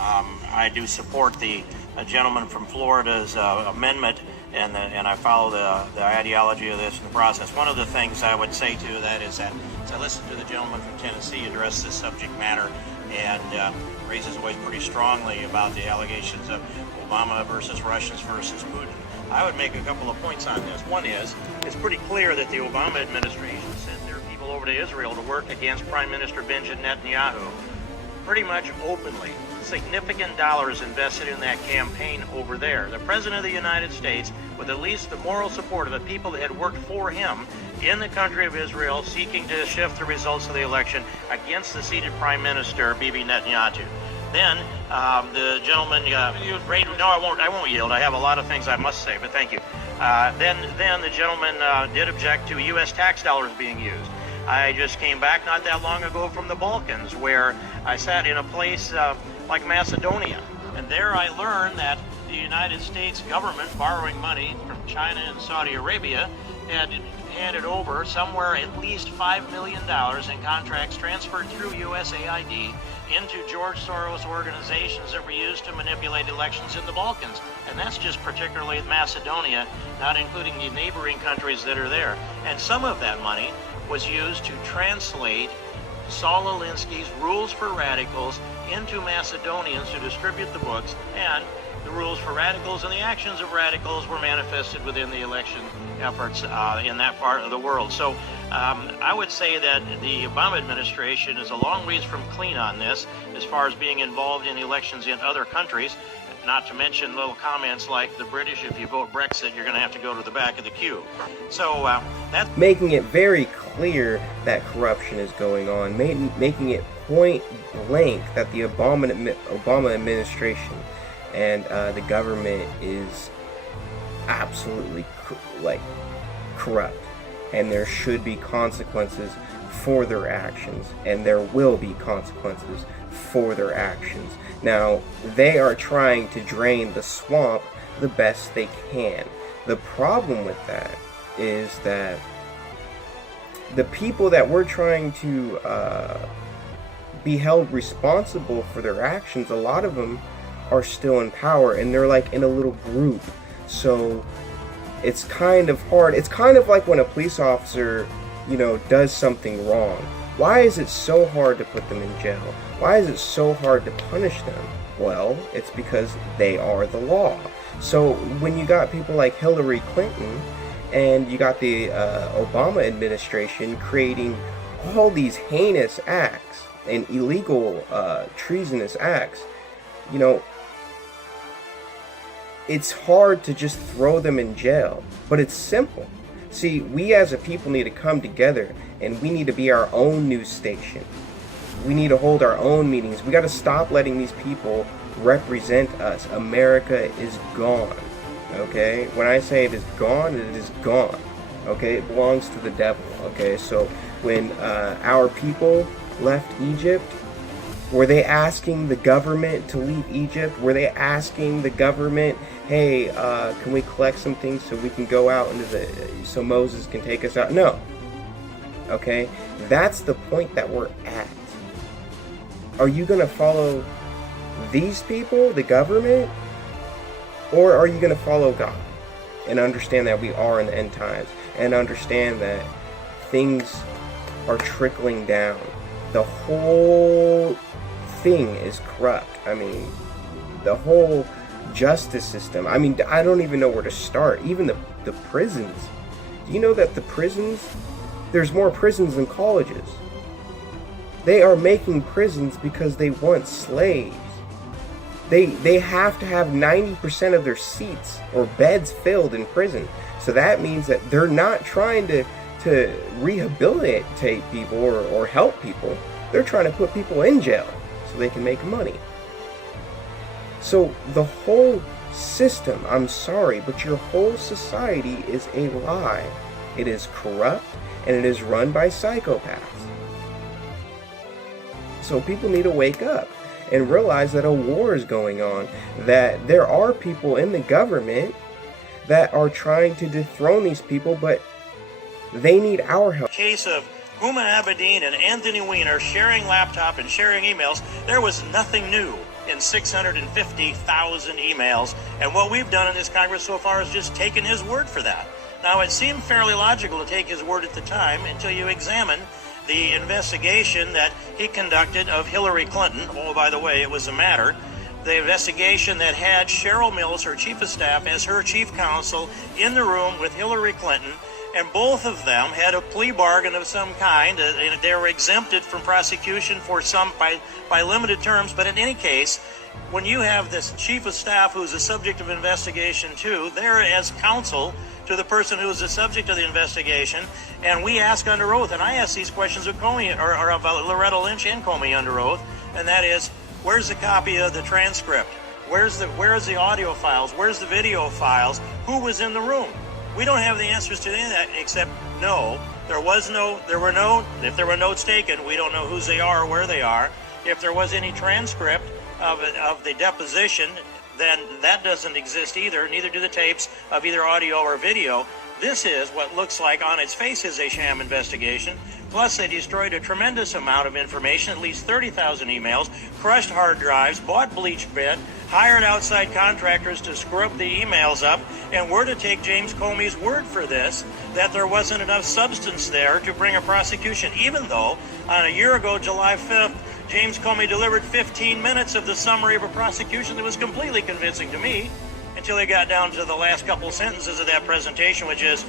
I do support the gentleman from Florida's amendment, and I follow the ideology of this in the process. One of the things I would say to that is that as I listened to the gentleman from Tennessee address this subject matter and raise his voice pretty strongly about the allegations of Obama versus Russians versus Putin, I would make a couple of points on this. One is, it's pretty clear that the Obama administration sent their people over to Israel to work against Prime Minister Benjamin Netanyahu, pretty much openly. Significant dollars invested in that campaign over there. The President of the United States, with at least the moral support of the people that had worked for him in the country of Israel, seeking to shift the results of the election against the seated Prime Minister, Bibi Netanyahu. Then the gentleman, no, I won't yield. I have a lot of things I must say, but thank you. Then the gentleman did object to U.S. tax dollars being used. I just came back not that long ago from the Balkans, where I sat in a place like Macedonia, and there I learned that the United States government, borrowing money from China and Saudi Arabia, had handed over somewhere at least $5 million in contracts transferred through USAID into George Soros organizations that were used to manipulate elections in the Balkans. And that's just particularly Macedonia, not including the neighboring countries that are there. And some of that money was used to translate Saul Alinsky's Rules for Radicals into Macedonians to distribute the books, and the rules for radicals and the actions of radicals were manifested within the election efforts in that part of the world. So I would say that the Obama administration is a long ways from clean on this as far as being involved in elections in other countries, not to mention little comments like the British, if you vote Brexit, you're going to have to go to the back of the queue. So that's making it very clear that corruption is going on, making it point blank that the Obama administration and the government is absolutely corrupt, and there should be consequences for their actions, and there will be consequences for their actions. Now, they are trying to drain the swamp the best they can. The problem with that is that the people that we're trying to be held responsible for their actions, a lot of them are still in power, and they're like in a little group. So it's kind of hard. It's kind of like when a police officer, does something wrong. Why is it so hard to put them in jail? Why is it so hard to punish them? Well, it's because they are the law. So when you got people like Hillary Clinton and you got the Obama administration creating all these heinous acts and illegal treasonous acts, it's hard to just throw them in jail, but it's simple. See, we as a people need to come together, and we need to be our own news station. We need to hold our own meetings. We got to stop letting these people represent us. America is gone, okay? When I say it is gone, it is gone, okay? It belongs to the devil, okay? So when our people left Egypt, were they asking the government to leave Egypt? Were they asking the government, hey, can we collect some things so we can go out so Moses can take us out? No. Okay? That's the point that we're at. Are you going to follow these people, the government? Or are you going to follow God and understand that we are in the end times and understand that things are trickling down? The whole thing is corrupt. I mean, the whole justice system. I mean, I don't even know where to start. Even the prisons. Do you know that the prisons, there's more prisons than colleges? They are making prisons because they want slaves. They have to have 90% of their seats or beds filled in prison. So that means that they're not trying to rehabilitate people or help people. They're trying to put people in jail so they can make money. So the whole system, I'm sorry, but your whole society is a lie. It is corrupt, and it is run by psychopaths. So people need to wake up and realize that a war is going on, that there are people in the government that are trying to dethrone these people, but they need our help. Case of Huma Abedin and Anthony Weiner sharing laptop and sharing emails, there was nothing new. in 650,000 emails. And what we've done in this Congress so far is just taken his word for that. Now, it seemed fairly logical to take his word at the time until you examine the investigation that he conducted of Hillary Clinton. Oh, by the way, it was a matter. The investigation that had Cheryl Mills, her chief of staff, as her chief counsel in the room with Hillary Clinton, and both of them had a plea bargain of some kind. They were exempted from prosecution for some by limited terms, but in any case, when you have this chief of staff who's the subject of investigation too, they're as counsel to the person who is the subject of the investigation, and we ask under oath, and I ask these questions of Comey, or of Loretta Lynch and Comey under oath, and that is, where's the copy of the transcript? Where's the audio files? Where's the video files? Who was in the room? We don't have the answers to any of that except no. If there were notes taken, we don't know whose they are or where they are. If there was any transcript of the deposition, then that doesn't exist either. Neither do the tapes of either audio or video. This is what looks like on its face is a sham investigation. Plus, they destroyed a tremendous amount of information, at least 30,000 emails, crushed hard drives, bought bleach bed, hired outside contractors to scrub the emails up, and we're to take James Comey's word for this, that there wasn't enough substance there to bring a prosecution, even though on a year ago, July 5th, James Comey delivered 15 minutes of the summary of a prosecution that was completely convincing to me, until they got down to the last couple sentences of that presentation, which is,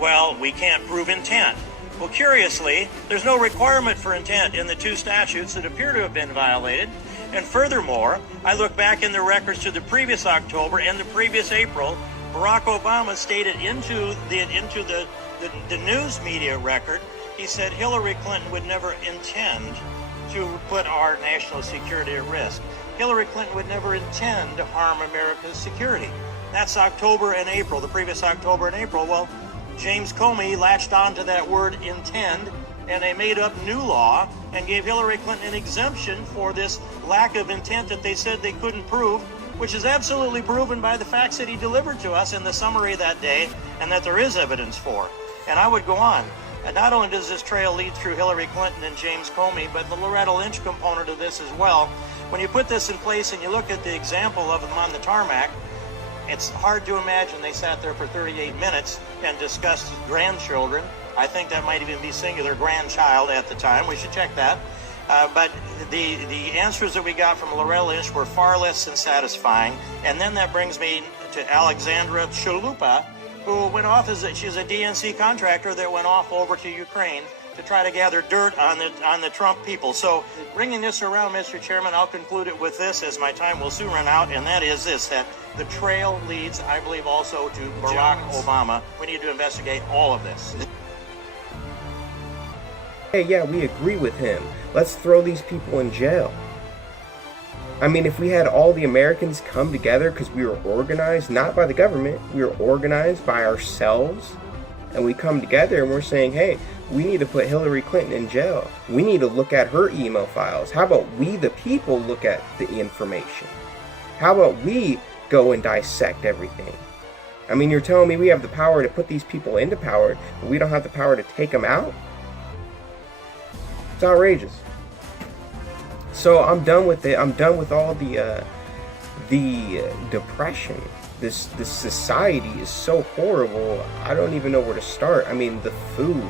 well, we can't prove intent. Well, curiously, there's no requirement for intent in the two statutes that appear to have been violated. And furthermore, I look back in the records to the previous October and the previous April. Barack Obama stated into the news media record, he said Hillary Clinton would never intend to put our national security at risk. Hillary Clinton would never intend to harm America's security. That's October and April, the previous October and April. Well, James Comey latched onto that word intend, and they made up new law and gave Hillary Clinton an exemption for this lack of intent that they said they couldn't prove, which is absolutely proven by the facts that he delivered to us in the summary that day, and that there is evidence for. And I would go on. And not only does this trail lead through Hillary Clinton and James Comey, but the Loretta Lynch component of this as well. When you put this in place and you look at the example of them on the tarmac, it's hard to imagine they sat there for 38 minutes and discussed grandchildren. I think that might even be singular, grandchild at the time. We should check that. But the answers that we got from Loretta Lynch were far less than satisfying. And then that brings me to Alexandra Chalupa, who went off she's a DNC contractor that went off over to Ukraine to try to gather dirt on the Trump people. So bringing this around, Mr. Chairman, I'll conclude it with this, as my time will soon run out, and that is this, that the trail leads, I believe, also to Barack Obama. We need to investigate all of this. Hey, yeah, we agree with him. Let's throw these people in jail. I mean, if we had all the Americans come together because we were organized, not by the government, we were organized by ourselves, and we come together and we're saying, hey, we need to put Hillary Clinton in jail. We need to look at her email files. How about we, the people, look at the information? How about we go and dissect everything? I mean, you're telling me we have the power to put these people into power, but we don't have the power to take them out? It's outrageous. So I'm done with it. I'm done with all the depression. This society is so horrible. I don't even know where to start. I mean, the food,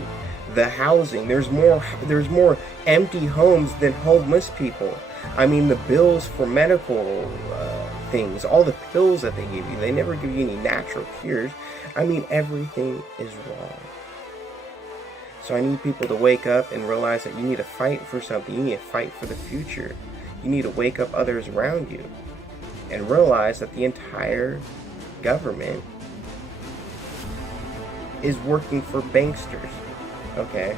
the housing. There's more empty homes than homeless people. I mean, the bills for medical things, all the pills that they give you. They never give you any natural cures. I mean, everything is wrong. So I need people to wake up and realize that you need to fight for something. You need to fight for the future. You need to wake up others around you and realize that the entire government is working for banksters. Okay?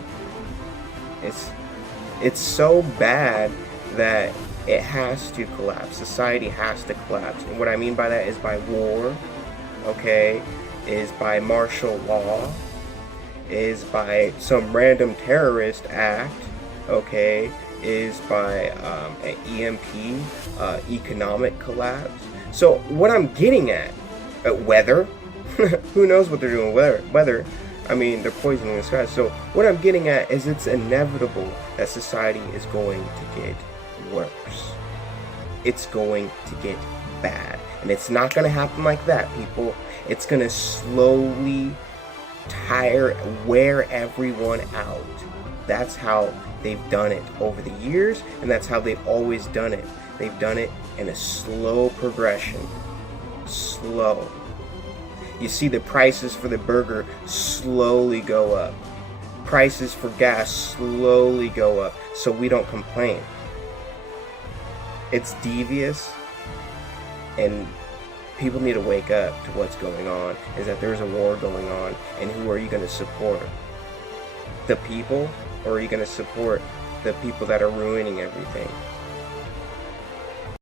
It's so bad that it has to collapse. Society has to collapse. And what I mean by that is by war, okay, is by martial law, is by some random terrorist act, okay, is by an EMP, economic collapse. So what I'm getting at, weather, who knows what they're doing with weather? I mean, they're poisoning the sky. So what I'm getting at is it's inevitable that society is going to get worse. it's going to get bad. And it's not going to happen like that, people. It's going to slowly wear everyone out. That's how they've done it over the years, and that's how they've always done it. They've done it in a slow progression. Slow. You see the prices for the burger slowly go up. Prices for gas slowly go up, so we don't complain. It's devious, and people need to wake up to what's going on, is that there's a war going on, and who are you going to support? The people, or are you going to support the people that are ruining everything?